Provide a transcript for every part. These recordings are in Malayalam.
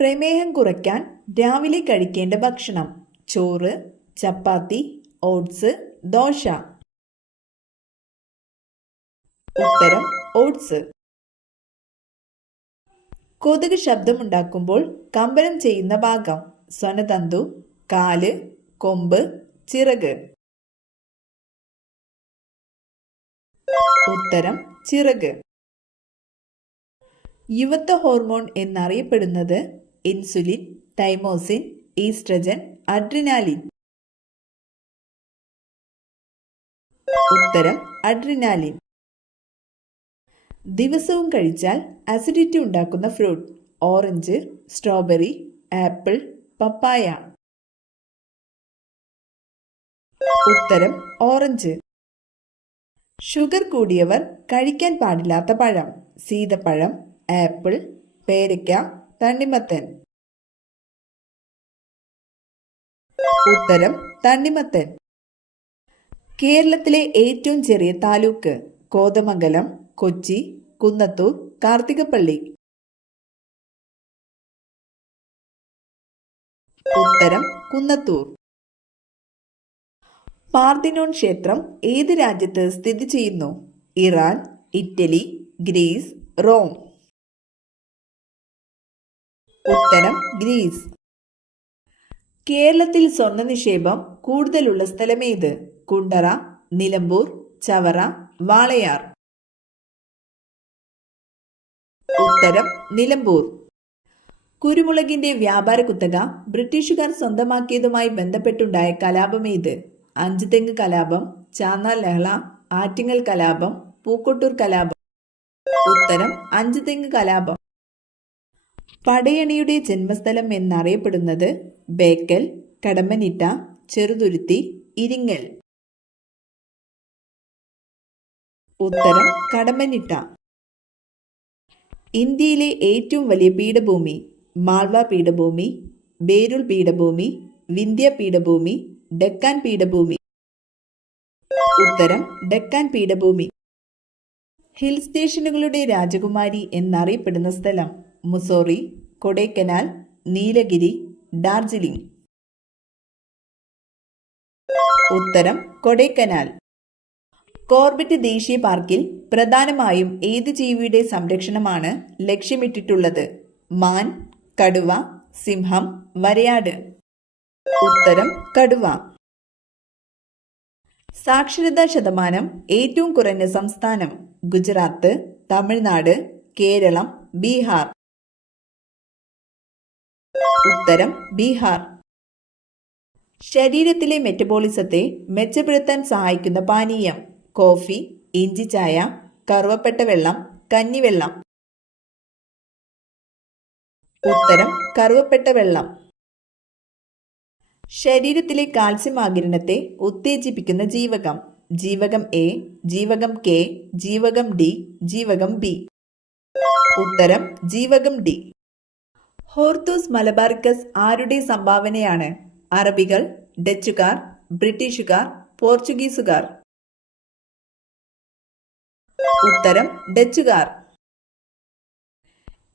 പ്രമേഹം കുറയ്ക്കാൻ രാവിലെ കഴിക്കേണ്ട ഭക്ഷണം: ചോറ്, ചപ്പാത്തി, ഓട്സ്, ദോശ. ഉത്തരം ഓട്സ്. കൊതുക് ശബ്ദമുണ്ടാക്കുമ്പോൾ കമ്പനം ചെയ്യുന്ന ഭാഗം: സ്വനതന്തു, കാല്, കൊമ്പ്, ചിറക്. ഉത്തരം ചിറക്. യുവത്വ ഹോർമോൺ എന്നറിയപ്പെടുന്നത്: ഇൻസുലിൻ, തൈമോസിൻ, ഈസ്ട്രജൻ, അഡ്രിനാലിൻ. ഉത്തരം അഡ്രിനാലിൻ. ദിവസവും കഴിച്ചാൽ അസിഡിറ്റി ഉണ്ടാക്കുന്ന ഫ്രൂട്ട്: ഓറഞ്ച്, സ്ട്രോബെറി, ആപ്പിൾ, പപ്പായ. ഉത്തരം ഓറഞ്ച്. ഷുഗർ കൂടിയവർ കഴിക്കാൻ പാടില്ലാത്ത പഴം: സീതപ്പഴം, ആപ്പിൾ, പേരയ്ക്ക, തണ്ണിമത്തൻ. ഉത്തരം തണ്ണിമത്തൻ. കേരളത്തിലെ ഏറ്റവും ചെറിയ താലൂക്ക്: കോതമംഗലം, കൊച്ചി, കുന്നത്തൂർ, കാർത്തികപ്പള്ളി. ഉത്തരം കുന്നത്തൂർ. പാർഥിനോൺ ക്ഷേത്രം ഏത് രാജ്യത്ത് സ്ഥിതി ചെയ്യുന്നു? Iran, Italy, Greece, Rome. ഉത്തരം ഗ്രീസ്. കേരളത്തിൽ സ്വർണ്ണ നിക്ഷേപം കൂടുതലുള്ള സ്ഥലമേത്? കുണ്ടറ, നിലമ്പൂർ, ചവറ, വാളയാർ. ഉത്തരം നിലമ്പൂർ. കുരുമുളകിന്റെ വ്യാപാര കുത്തക ബ്രിട്ടീഷുകാർ സ്വന്തമാക്കിയതുമായി ബന്ധപ്പെട്ടുണ്ടായ കലാപമേത്? അഞ്ചുതെങ്ങ് കലാപം, ചാന്നാർ ലഹള, ആറ്റിങ്ങൽ കലാപം, പൂക്കോട്ടൂർ കലാപം. ഉത്തരം അഞ്ചുതെങ്ങ് കലാപം. പടയണിയുടെ ജന്മസ്ഥലം എന്നറിയപ്പെടുന്നത്: ബേക്കൽ, കടമ്മനിട്ട, ചെറുതുരുത്തി, ഇരിങ്ങൽ. ഉത്തരം കടമ്മനിട്ട. ഇന്ത്യയിലെ ഏറ്റവും വലിയ പീഠഭൂമി: മാൾവ പീഠഭൂമി, ബേരുൾ പീഠഭൂമി, വിന്ധ്യ പീഠഭൂമി, ഡെക്കാൻ പീഠഭൂമി. ഉത്തരം ഡെക്കാൻ പീഠഭൂമി. ഹിൽ സ്റ്റേഷനുകളുടെ രാജകുമാരി എന്നറിയപ്പെടുന്ന സ്ഥലം: മുസോറി, കൊടൈക്കനാൽ, നീലഗിരി, ഡാർജിലിംഗ്. ഉത്തരം കൊടൈക്കനാൽ. കോർബറ്റ് ദേശീയ പാർക്കിൽ പ്രധാനമായും ഏത് ജീവിയുടെ സംരക്ഷണമാണ് ലക്ഷ്യമിട്ടിട്ടുള്ളത്? മാൻ, കടുവ, സിംഹം, വരയാട്. ഉത്തരം കടുവ. സാക്ഷരതാ ശതമാനം ഏറ്റവും കുറഞ്ഞ സംസ്ഥാനം: ഗുജറാത്ത്, തമിഴ്നാട്, കേരളം, ബീഹാർ. ഉത്തരം ബീഹാർ. ശരീരത്തിലെ മെറ്റബോളിസത്തെ മെച്ചപ്പെടുത്താൻ സഹായിക്കുന്ന പാനീയം: കോഫി, ഇഞ്ചിച്ചായ, കറുവപ്പട്ട വെള്ളം, കഞ്ഞിവെള്ളം. ഉത്തരം കറുവപ്പട്ട വെള്ളം. ശരീരത്തിലെ കാൽസ്യം ആഗിരണത്തെ ഉത്തേജിപ്പിക്കുന്ന ജീവകം: ജീവകം എ, ജീവകം കെ, ജീവകം ഡി, ജീവകം ബി. ഉത്തരം ജീവകം ഡി. ഹോർത്തൂസ് മലബാറിക്കസ് ആരുടെ സംഭാവനയാണ്? അറബികൾ, ഡച്ചുകാർ, ബ്രിട്ടീഷുകാർ, പോർച്ചുഗീസുകാർ. ഉത്തരം ഡച്ചുകാർ.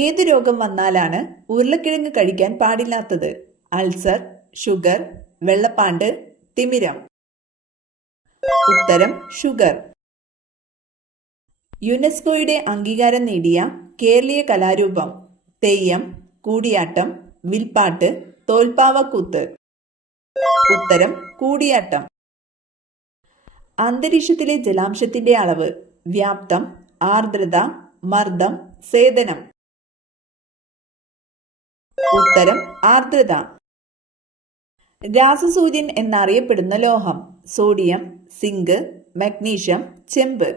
ഏത് രോഗം വന്നാലാണ് ഉരുളക്കിഴങ്ങ് കഴിക്കാൻ പാടില്ലാത്തത്? അൾസർ, ഷുഗർ, വെള്ളപ്പാണ്ട്, തിമിരം. ഉത്തരം ഷുഗർ. യുനെസ്കോയുടെ അംഗീകാരം നേടിയ കേരളീയ കലാരൂപം: തെയ്യം, കൂടിയാട്ടം, വിൽപ്പാട്ട്, തോൽപ്പാവക്കൂത്ത്. ഉത്തരം കൂടിയാട്ടം. അന്തരീക്ഷത്തിലെ ജലാംശത്തിന്റെ അളവ്: വ്യാപ്തം, ആർദ്രത, മർദ്ദം, സേദനം. ഉത്തരം ആർദ്രത. രാസസൂര്യൻ എന്നറിയപ്പെടുന്ന ലോഹം: സോഡിയം, സിങ്ക്, മഗ്നീഷ്യം, ചെമ്പ്.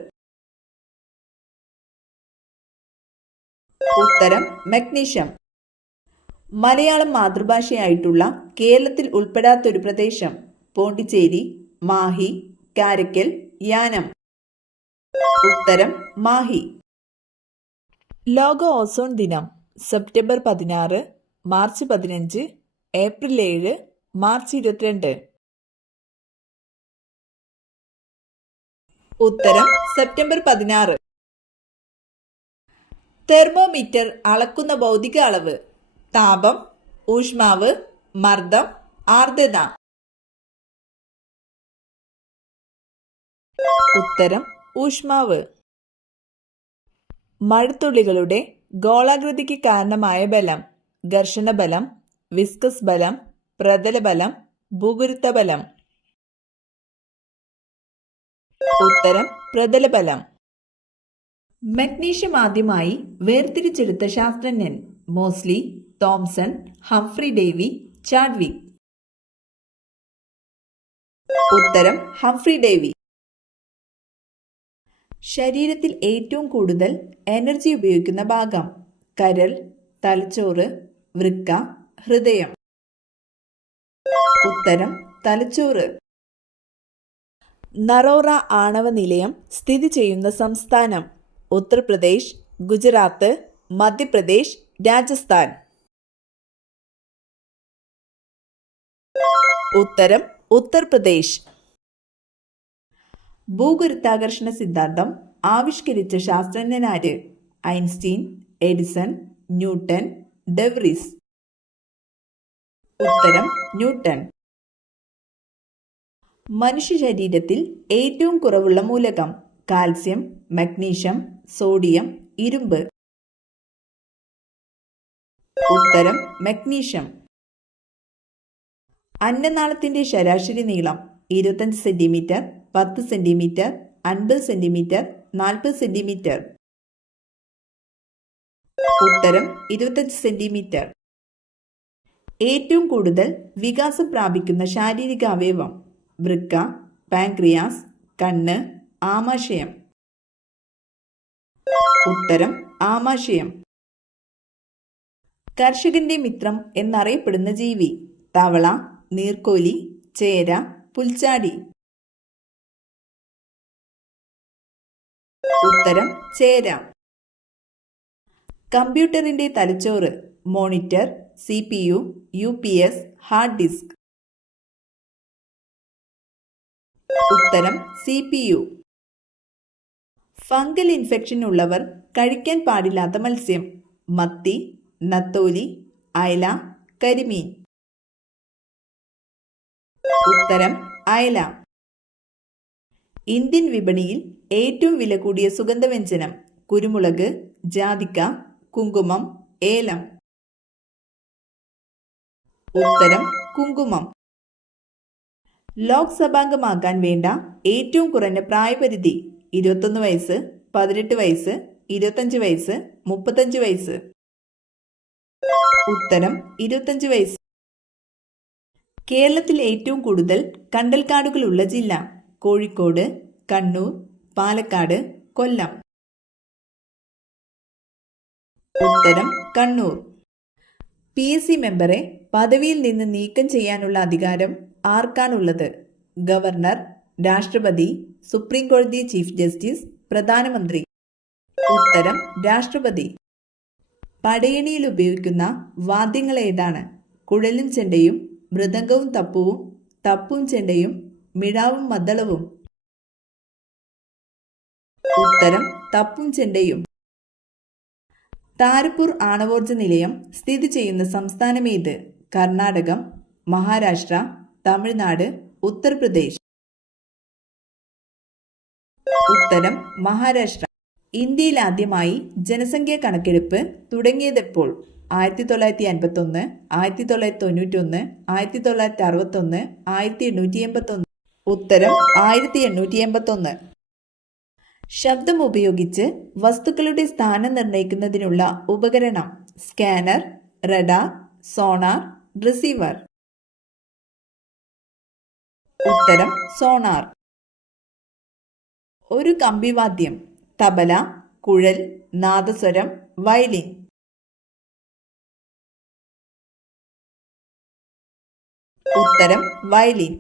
ഉത്തരം മഗ്നീഷ്യം. മലയാളം മാതൃഭാഷയായിട്ടുള്ള കേരളത്തിൽ ഉൾപ്പെടാത്തൊരു പ്രദേശം: പോണ്ടിച്ചേരി, മാഹി, കാരയ്ക്കൽ, യാനം. ഉത്തരം മാഹി. ലോക ഓസോൺ ദിനം: സെപ്റ്റംബർ 16, മാർച്ച് 15, ഏപ്രിൽ 7, മാർച്ച് 22. ഉത്തരം സെപ്റ്റംബർ 16. തെർമോമീറ്റർ അളക്കുന്ന ഭൗതിക അളവ്: താപം, ഊഷ്മാവ്, മർദ്ദം, ആർദ്രത. ഉത്തരം ഊഷ്മാവ്. മഴത്തുള്ളികളുടെ ഗോളാകൃതിക്ക് കാരണമായ ബലം: ഘർഷണബലം, വിസ്കസ് ബലം, പ്രതലബലം, ഭൂഗുരുത്വബലം. ഉത്തരം പ്രതലബലം. മഗ്നീഷ്യം ആദ്യമായി വേർതിരിച്ചെടുത്ത ശാസ്ത്രജ്ഞൻ: Moseley, Thomson, Humphry Davy, Chadwick. ഉത്തരം ഹംഫ്രി ഡേവി. ശരീരത്തിൽ ഏറ്റവും കൂടുതൽ എനർജി ഉപയോഗിക്കുന്ന ഭാഗം: കരൾ, തലച്ചോറ്, വൃക്ക, ഹൃദയം. ഉത്തരം തലച്ചോറ്. നറോറ ആണവ നിലയം സ്ഥിതി ചെയ്യുന്ന സംസ്ഥാനം: ഉത്തർപ്രദേശ്, ഗുജറാത്ത്, മധ്യപ്രദേശ്, രാജസ്ഥാൻ. ഉത്തരം ഉത്തർപ്രദേശ്. ഭൂഗുരുത്വാകർഷണ സിദ്ധാന്തം ആവിഷ്കരിച്ച ശാസ്ത്രജ്ഞനാര്? Einstein, Edison, Newton, de Vries. ഉത്തരം ന്യൂട്ടൺ. മനുഷ്യ ശരീരത്തിൽ ഏറ്റവും കുറവുള്ള മൂലകം: കാൽസ്യം, മഗ്നീഷ്യം, സോഡിയം, ഇരുമ്പ്. ഉത്തരം മഗ്നീഷ്യം. അന്നനാളത്തിന്റെ ശരാശരി നീളം: 25 സെന്റിമീറ്റർ, 10 സെന്റിമീറ്റർ, 50 സെന്റിമീറ്റർ, 40 സെന്റിമീറ്റർ. ഉത്തരം 25 സെന്റിമീറ്റർ. ഏറ്റവും കൂടുതൽ വികാസം പ്രാപിക്കുന്ന ശാരീരിക അവയവം: വൃക്ക, പാൻക്രിയാസ്, കണ്ണ്, ആമാശയം. ഉത്തരം ആമാശയം. കർഷകന്റെ മിത്രം എന്നറിയപ്പെടുന്ന ജീവി: തവള, നീർക്കോലി, ചേര, പുൽച്ചാടി. ഉത്തരം ചേര. കമ്പ്യൂട്ടറിന്റെ തലച്ചോറ്: monitor, CPU, UPS, hard disk. ഉത്തരം CPU. ഫംഗൽ ഇൻഫെക്ഷൻ ഉള്ളവർ കഴിക്കാൻ പാടില്ലാത്ത മത്സ്യം: മത്തി, നത്തോലി, അയല, കരിമീൻ. ഉത്തരം അയല. ഇന്ത്യൻ വിപണിയിൽ ഏറ്റവും വില കൂടിയ സുഗന്ധവ്യഞ്ജനം: കുരുമുളക്, ജാതിക്ക, കുങ്കുമം, ഏലം. ഉത്തരം കുങ്കുമം. ലോക്സഭാംഗമാകാൻ വേണ്ട ഏറ്റവും കുറഞ്ഞ പ്രായപരിധി: 21 വയസ്സ്, 18 വയസ്സ്, 25 വയസ്സ്, 35 വയസ്സ്. ഉത്തരം 25 വയസ്സ്. കേരളത്തിൽ ഏറ്റവും കൂടുതൽ കണ്ടൽക്കാടുകളുള്ള ജില്ല: കോഴിക്കോട്, കണ്ണൂർ, പാലക്കാട്, കൊല്ലം. ഉത്തരം കണ്ണൂർ. PSC മെമ്പറെ പദവിയിൽ നിന്ന് നീക്കം ചെയ്യാനുള്ള അധികാരം ആർക്കാണുള്ളത്? ഗവർണർ, രാഷ്ട്രപതി, സുപ്രീം കോടതി ചീഫ് ജസ്റ്റിസ്, പ്രധാനമന്ത്രി. ഉത്തരം രാഷ്ട്രപതി. പടയണിയിൽ ഉപയോഗിക്കുന്ന വാദ്യങ്ങൾ ഏതാണ്? കുഴലും ചെണ്ടയും, മൃദംഗവും തപ്പുവും, തപ്പും ചെണ്ടയും, മിഴാവും മദ്ദളവും. ഉത്തരം തപ്പും ചെണ്ടയും. താരപൂർ ആണവോർജ നിലയം സ്ഥിതി ചെയ്യുന്ന സംസ്ഥാനമേത്? കർണാടകം, മഹാരാഷ്ട്ര, തമിഴ്നാട്, ഉത്തർപ്രദേശ്. ഉത്തരം മഹാരാഷ്ട്ര. ഇന്ത്യയിൽ ആദ്യമായി ജനസംഖ്യാ കണക്കെടുപ്പ് തുടങ്ങിയതെപ്പോൾ? 1951, 1991, 1961, 1881. ഉത്തരം 1881. ശബ്ദം ഉപയോഗിച്ച് വസ്തുക്കളുടെ സ്ഥാനം നിർണ്ണയിക്കുന്നതിനുള്ള ഉപകരണം: സ്കാനർ, റഡാർ, സോണാർ, റിസീവർ. ഉത്തരം സോണാർ. ഒരു കമ്പിവാദ്യം: തബല, കുഴൽ, നാദസ്വരം, വയലിൻ. ഉത്തരം വയലിൻ.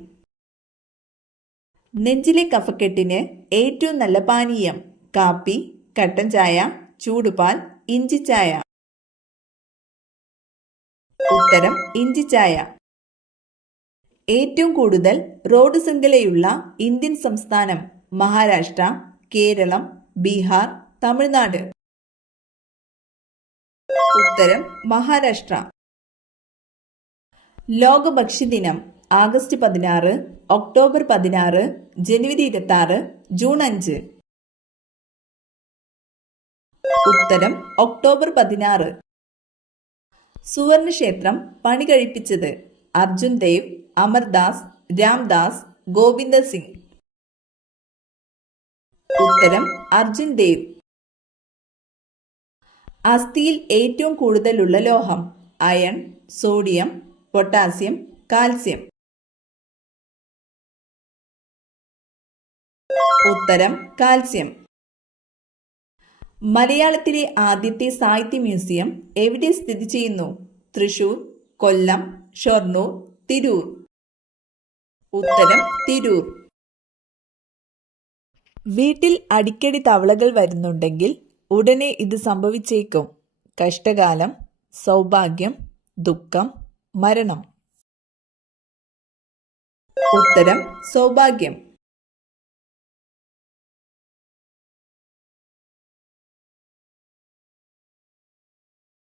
നെഞ്ചിലെ കഫക്കെട്ടിന് ഏറ്റവും നല്ല പാനീയം: കാപ്പി, കട്ടൻ ചായ, ചൂടുപാൽ, ഇഞ്ചിച്ചായ. ഉത്തരം ഇഞ്ചിച്ചായ. ഏറ്റവും കൂടുതൽ റോഡ് ശൃംഖലയുള്ള ഇന്ത്യൻ സംസ്ഥാനം: മഹാരാഷ്ട്ര, കേരളം, ബീഹാർ, തമിഴ്നാട്. ഉത്തരം മഹാരാഷ്ട്ര. ലോക ഭക്ഷ്യദിനം ആഗസ്റ്റ് 16, ഒക്ടോബർ 16, ജനുവരി 26, ജൂൺ 5. ഉത്തരം ഒക്ടോബർ 16. സുവർണ ക്ഷേത്രം പണി കഴിപ്പിച്ചത് അർജുൻ ദേവ്, അമർദാസ്, രാംദാസ്, ഗോവിന്ദ സിംഗ്. ഉത്തരം അർജുൻ ദേവ്. അസ്ഥിയിൽ ഏറ്റവും കൂടുതലുള്ള ലോഹം അയൺ, സോഡിയം, പൊട്ടാസ്യം, കാൽസ്യം. ഉത്തരം കാൽസ്യം. മലയാളത്തിലെ ആദ്യത്തെ സാഹിത്യ മ്യൂസിയം എവിടെ സ്ഥിതി ചെയ്യുന്നു? തൃശൂർ, കൊല്ലം, ഷൊർണൂർ, തിരൂർ. ഉത്തരം തിരൂർ. വീട്ടിൽ അടിക്കടി തവളകൾ വരുന്നുണ്ടെങ്കിൽ ഉടനെ ഇത് സംഭവിച്ചേക്കും. കഷ്ടകാലം, സൗഭാഗ്യം, ദുഃഖം, മരണം. ഉത്തരം സൗഭാഗ്യം.